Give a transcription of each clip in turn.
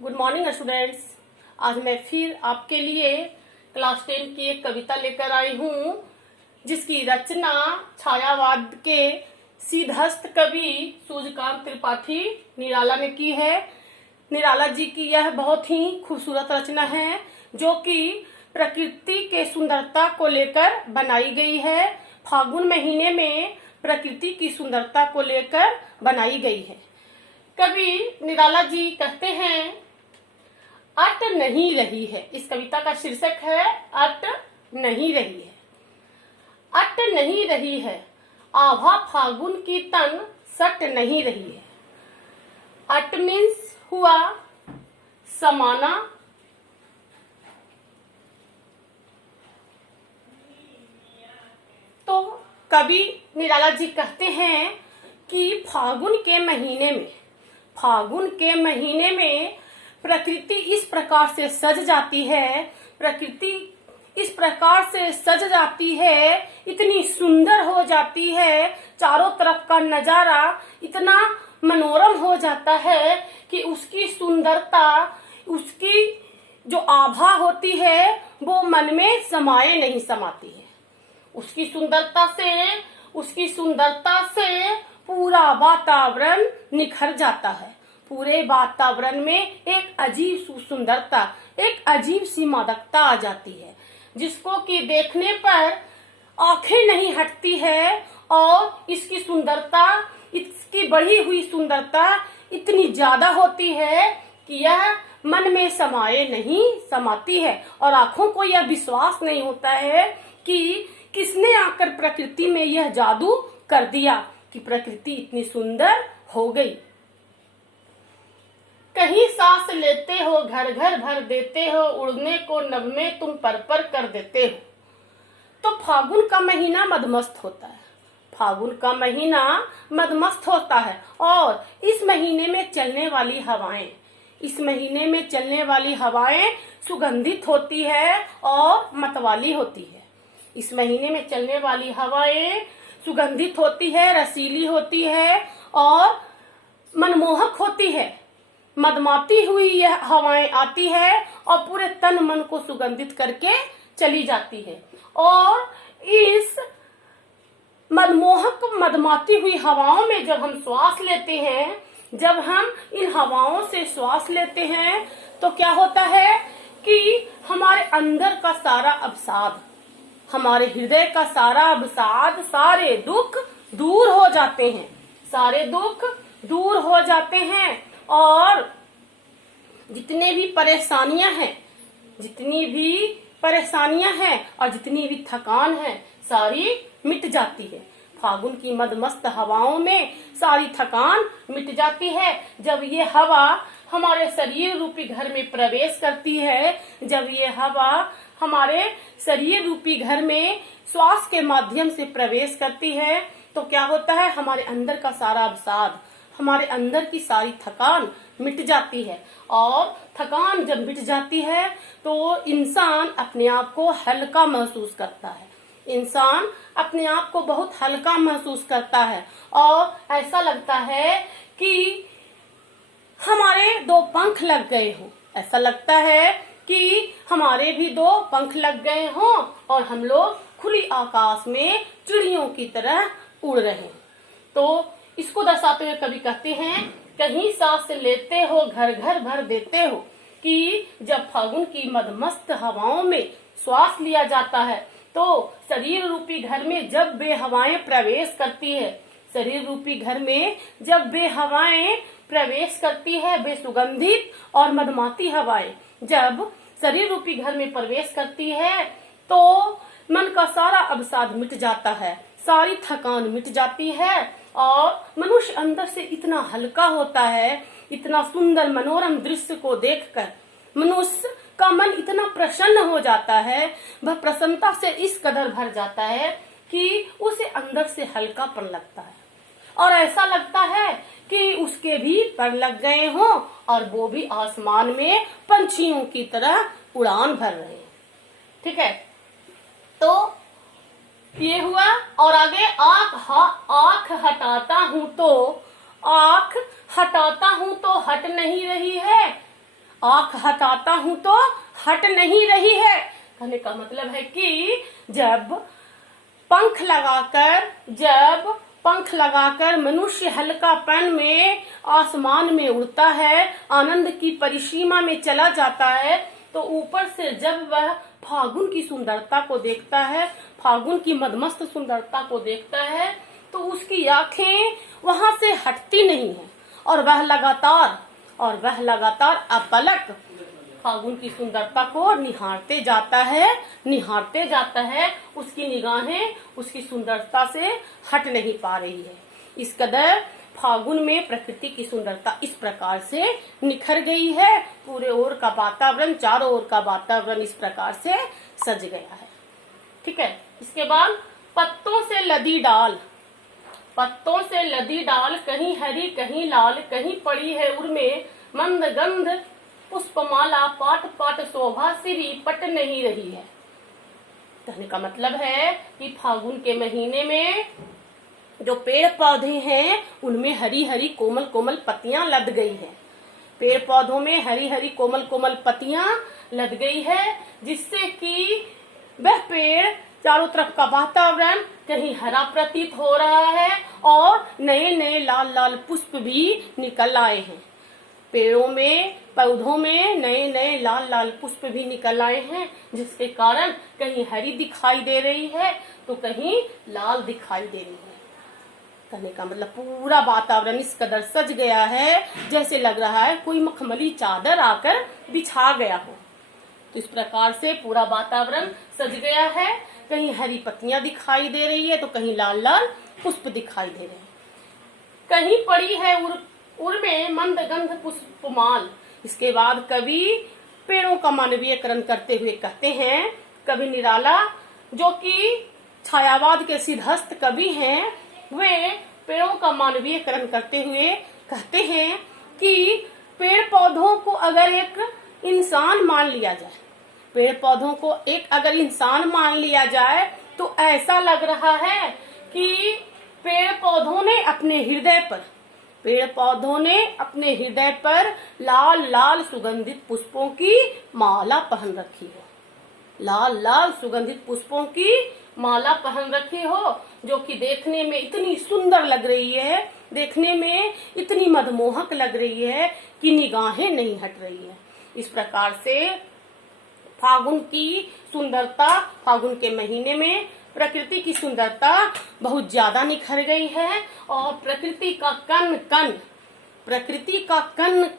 Good morning students. आज मैं फिर आपके लिए क्लास 10 की एक कविता लेकर आई हूँ जिसकी रचना छायावाद के सिद्धहस्त कवि सूर्यकांत त्रिपाठी निराला ने की है। निराला जी की यह बहुत ही खूबसूरत रचना है जो कि प्रकृति के सुंदरता को लेकर बनाई गई है। फागुन महीने में प्रकृति की सुंदरता को लेकर बनाई गई है। कवि निराला जी कहते हैं, अट नहीं रही है। इस कविता का शीर्षक है अट नहीं रही है। अट नहीं रही है, आभा फागुन की तन सट नहीं रही है। अट मीन्स हुआ समाना। तो कवि निराला जी कहते हैं कि फागुन के महीने में प्रकृति इस प्रकार से सज जाती है, प्रकृति इस प्रकार से सज जाती है, इतनी सुंदर हो जाती है, चारों तरफ का नजारा इतना मनोरम हो जाता है कि उसकी सुंदरता, उसकी जो आभा होती है वो मन में समाये नहीं समाती है। उसकी सुंदरता से पूरा वातावरण निखर जाता है। पूरे वातावरण में एक अजीब सुंदरता, एक अजीब सी मादकता आ जाती है जिसको कि देखने पर आंखें नहीं हटती है। और इसकी सुंदरता, इसकी बढ़ी हुई सुंदरता इतनी ज्यादा होती है कि यह मन में समाये नहीं समाती है और आंखों को यह विश्वास नहीं होता है कि किसने आकर प्रकृति में यह जादू कर दिया कि प्रकृति इतनी सुंदर हो गई। कहीं सांस लेते हो, घर घर भर देते हो, उड़ने को नभ में तुम पर कर देते हो। तो फागुन का महीना मदमस्त होता है। फागुन का महीना मदमस्त होता है और इस महीने में चलने वाली हवाएं सुगंधित होती है और मतवाली होती है। इस महीने में चलने वाली हवाएं सुगंधित होती है, रसीली होती है और मनमोहक होती है। मदमाती हुई यह हवाएं आती है और पूरे तन मन को सुगंधित करके चली जाती है। और इस मनमोहक मदमाती हुई हवाओं में जब हम श्वास लेते हैं, जब हम इन हवाओं से श्वास लेते हैं तो क्या होता है कि हमारे अंदर का सारा अवसाद, हमारे हृदय का सारा अवसाद, सारे दुख दूर हो जाते हैं, सारे दुख दूर हो जाते हैं और जितने भी परेशानियां हैं और जितनी भी थकान है सारी मिट जाती है। फागुन की मदमस्त हवाओं में सारी थकान मिट जाती है। जब ये हवा हमारे शरीर रूपी घर में प्रवेश करती है, जब ये हवा हमारे शरीर रूपी घर में श्वास के माध्यम से प्रवेश करती है तो क्या होता है, हमारे अंदर का सारा अवसाद, हमारे अंदर की सारी थकान मिट जाती है। और थकान जब मिट जाती है तो इंसान अपने आप को हल्का महसूस करता है। इंसान अपने आप को बहुत हल्का महसूस करता है और ऐसा लगता है कि हमारे दो पंख लग गए हों। ऐसा लगता है कि हमारे भी दो पंख लग गए हों और हम लोग खुली आकाश में चिड़ियों की तरह उड़ रहे हैं। तो इसको दर्शाते हुए कवि कहते हैं, कहीं सांस लेते हो, घर घर भर देते हो। कि जब फागुन की मदमस्त हवाओं में श्वास लिया जाता है तो शरीर रूपी घर में जब वे हवाएं प्रवेश करती है, शरीर रूपी घर में जब वे हवाएं प्रवेश करती है, वे सुगंधित और मदमाती हवाएं जब शरीर रूपी घर में प्रवेश करती है तो मन का सारा अवसाद मिट जाता है, सारी थकान मिट जाती है और मनुष्य अंदर से इतना हल्का होता है। इतना सुंदर मनोरम दृश्य को देखकर मनुष्य का मन इतना प्रसन्न हो जाता है, वह प्रसन्नता से इस कदर भर जाता है कि उसे अंदर से हल्कापन लगता है और ऐसा लगता है कि उसके भी पर लग गए हों और वो भी आसमान में पंछियों की तरह उड़ान भर रहे हैं। ठीक है, तो ये हुआ। और आगे आँख हटाता हूँ तो हट नहीं रही है। आंख हटाता हूँ तो हट नहीं रही है। कहने का मतलब है कि जब पंख लगाकर मनुष्य हल्कापन में आसमान में उड़ता है, आनंद की परिसीमा में चला जाता है, तो ऊपर से जब वह फागुन की सुंदरता को देखता है, फागुन की मदमस्त सुंदरता को देखता है, तो उसकी आंखें वहां से हटती नहीं है और वह लगातार अपलक फागुन की सुंदरता को निहारते जाता है। उसकी निगाहें उसकी सुंदरता से हट नहीं पा रही है। इस कदर फागुन में प्रकृति की सुंदरता इस प्रकार से निखर गई है। पूरे ओर का वातावरण, चारों ओर का वातावरण इस प्रकार से सज गया है। ठीक है। इसके बाद पत्तों से लदी डाल, कहीं हरी कहीं लाल, कहीं पड़ी है उर्मे मंद गंध पुष्पमाला, पाट पाट शोभा सिरी पट नहीं रही है। कहने का मतलब है कि फागुन के महीने में जो पेड़ पौधे हैं उनमें हरी हरी कोमल कोमल पत्तियां लद गई है। पेड़ पौधों में हरी हरी कोमल कोमल पत्तियां लद गई है, जिससे कि वह पेड़ चारों तरफ का वातावरण कहीं हरा प्रतीत हो रहा है और नए नए लाल लाल पुष्प भी निकल आए हैं। पेड़ों में, पौधों में नए नए लाल लाल पुष्प भी निकल आए हैं, जिसके कारण कहीं हरी दिखाई दे रही है तो कहीं लाल दिखाई दे रही है। कहने का मतलब पूरा वातावरण इस कदर सज गया है जैसे लग रहा है कोई मखमली चादर आकर बिछा गया हो। तो इस प्रकार से पूरा वातावरण सज गया है। कहीं हरी पत्तियां दिखाई दे रही है तो कहीं लाल लाल पुष्प दिखाई दे रहे हैं। कहीं पड़ी है उर्मे मंद गंध पुष्पमाल। इसके बाद कवि पेड़ों का मानवीयकरण करते हुए कहते हैं, कवि निराला जो कि छायावाद के सिद्धहस्त कवि हैं, वे पेड़ों का मानवीयकरण करते हुए कहते हैं कि पेड़ पौधों को अगर एक इंसान मान लिया जाए, पेड़ पौधों को अगर इंसान मान लिया जाए तो ऐसा लग रहा है कि पेड़ पौधों ने अपने हृदय पर लाल लाल सुगंधित पुष्पों की माला पहन रखी हो। लाल लाल सुगंधित पुष्पों की माला पहन रखी हो, जो कि देखने में इतनी सुंदर लग रही है, देखने में इतनी मनमोहक लग रही है कि निगाहें नहीं हट रही है। इस प्रकार से फागुन की सुंदरता, फागुन के महीने में प्रकृति की सुंदरता बहुत ज्यादा निखर गई है और प्रकृति का कण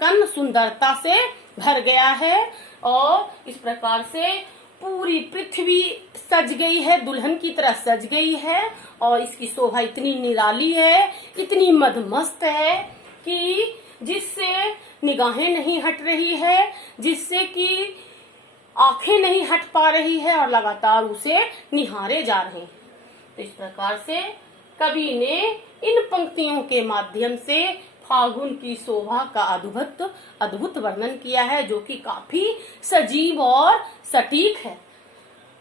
कण सुंदरता से भर गया है। और इस प्रकार से पूरी पृथ्वी सज गई है, दुल्हन की तरह सज गई है और इसकी शोभा इतनी निराली है, इतनी मदमस्त है कि जिससे निगाहें नहीं हट रही है, जिससे कि आंखें नहीं हट पा रही है और लगातार उसे निहारे जा रहे हैं। तो इस प्रकार से कवि ने इन पंक्तियों के माध्यम से फागुन की शोभा का अद्भुत वर्णन किया है, जो कि काफी सजीव और सटीक है।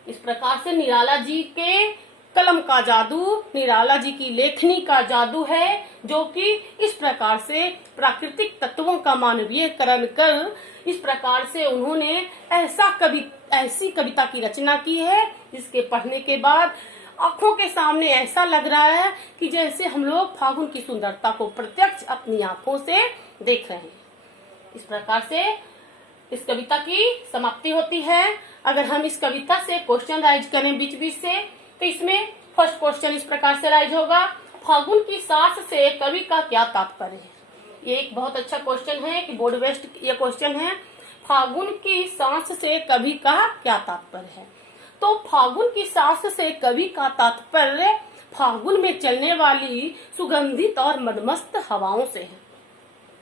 इस प्रकार से निराला जी के कलम का जादू, निराला जी की लेखनी का जादू है, जो कि इस प्रकार से प्राकृतिक तत्वों का मानवीयकरण कर इस प्रकार से उन्होंने ऐसी कविता की रचना की है, जिसके पढ़ने के बाद आंखों के सामने ऐसा लग रहा है कि जैसे हम लोग फागुन की सुंदरता को प्रत्यक्ष अपनी आंखों से देख रहे हैं। इस प्रकार से इस कविता की समाप्ति होती है। अगर हम इस कविता से क्वेश्चन राइज करें बीच बीच से, तो इसमें फर्स्ट क्वेश्चन इस प्रकार से राइज होगा, फागुन की सांस से कवि का क्या तात्पर्य है। ये एक बहुत अच्छा क्वेश्चन है कि बोर्ड बेस्ड ये क्वेश्चन है। फागुन की सांस से कवि का क्या तात्पर्य है। तो फागुन की सांस से कवि का तात्पर्य फागुन में चलने वाली सुगंधित और मदमस्त हवाओं से है।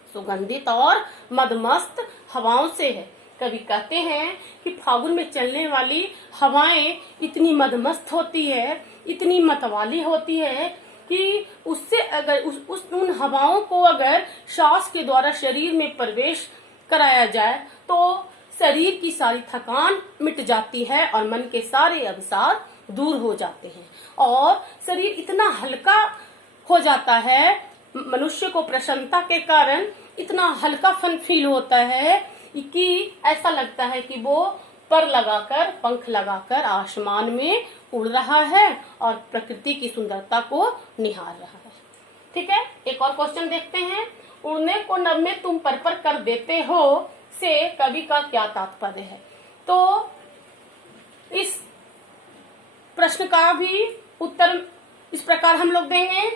सुगंधित और मदमस्त हवाओं से है। कवि कहते हैं कि फागुन में चलने वाली हवाएं इतनी मदमस्त होती है, इतनी मतवाली होती है कि उससे अगर उन हवाओं को अगर श्वास के द्वारा शरीर में प्रवेश कराया जाए तो शरीर की सारी थकान मिट जाती है और मन के सारे अवसाद दूर हो जाते हैं और शरीर इतना हल्का हो जाता है। मनुष्य को प्रसन्नता के कारण इतना हल्कापन फील होता है कि ऐसा लगता है कि वो पर लगाकर, पंख लगाकर आसमान में उड़ रहा है और प्रकृति की सुंदरता को निहार रहा है। ठीक है, एक और क्वेश्चन देखते हैं। उड़ने को नभ में तुम पर कर देते हो से कवि का क्या तात्पर्य है? तो इस प्रश्न का भी उत्तर इस प्रकार हम लोग देंगे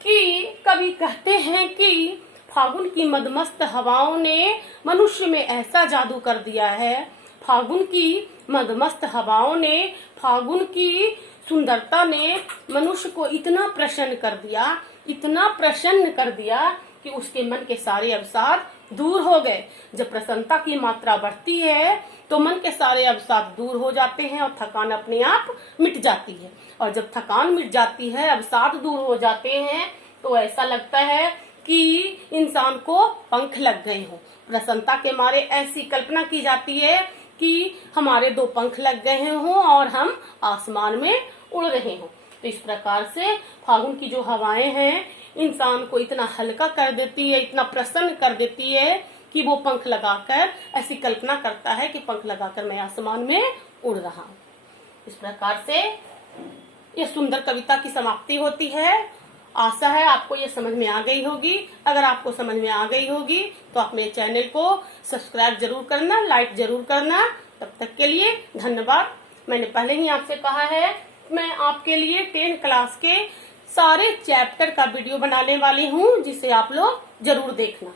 कि कवि कहते हैं कि फागुन की मदमस्त हवाओं ने मनुष्य में ऐसा जादू कर दिया है, फागुन की मदमस्त हवाओं ने, फागुन की सुंदरता ने मनुष्य को इतना प्रसन्न कर दिया, इतना प्रसन्न कर दिया कि उसके मन के सारे अवसाद दूर हो गए। जब प्रसन्नता की मात्रा बढ़ती है तो मन के सारे अवसाद दूर हो जाते हैं और थकान अपने आप मिट जाती है। और जब थकान मिट जाती है, अवसाद दूर हो जाते हैं, तो ऐसा लगता है कि इंसान को पंख लग गए हों। प्रसन्नता के मारे ऐसी कल्पना की जाती है कि हमारे 2 पंख लग गए हों और हम आसमान में उड़ रहे हों। तो इस प्रकार से फागुन की जो हवाएं हैं इंसान को इतना हल्का कर देती है, इतना प्रसन्न कर देती है कि वो पंख लगाकर ऐसी कल्पना करता है कि पंख लगाकर मैं आसमान में उड़ रहा हूँ। इस प्रकार से ये सुंदर कविता की समाप्ति होती है। आशा है आपको ये समझ में आ गई होगी। अगर आपको समझ में आ गई होगी तो आप मेरे चैनल को सब्सक्राइब जरूर करना, लाइक जरूर करना। तब तक के लिए धन्यवाद। मैंने पहले ही आपसे कहा है मैं आपके लिए 10 क्लास के सारे चैप्टर का वीडियो बनाने वाली हूँ, जिसे आप लोग जरूर देखना।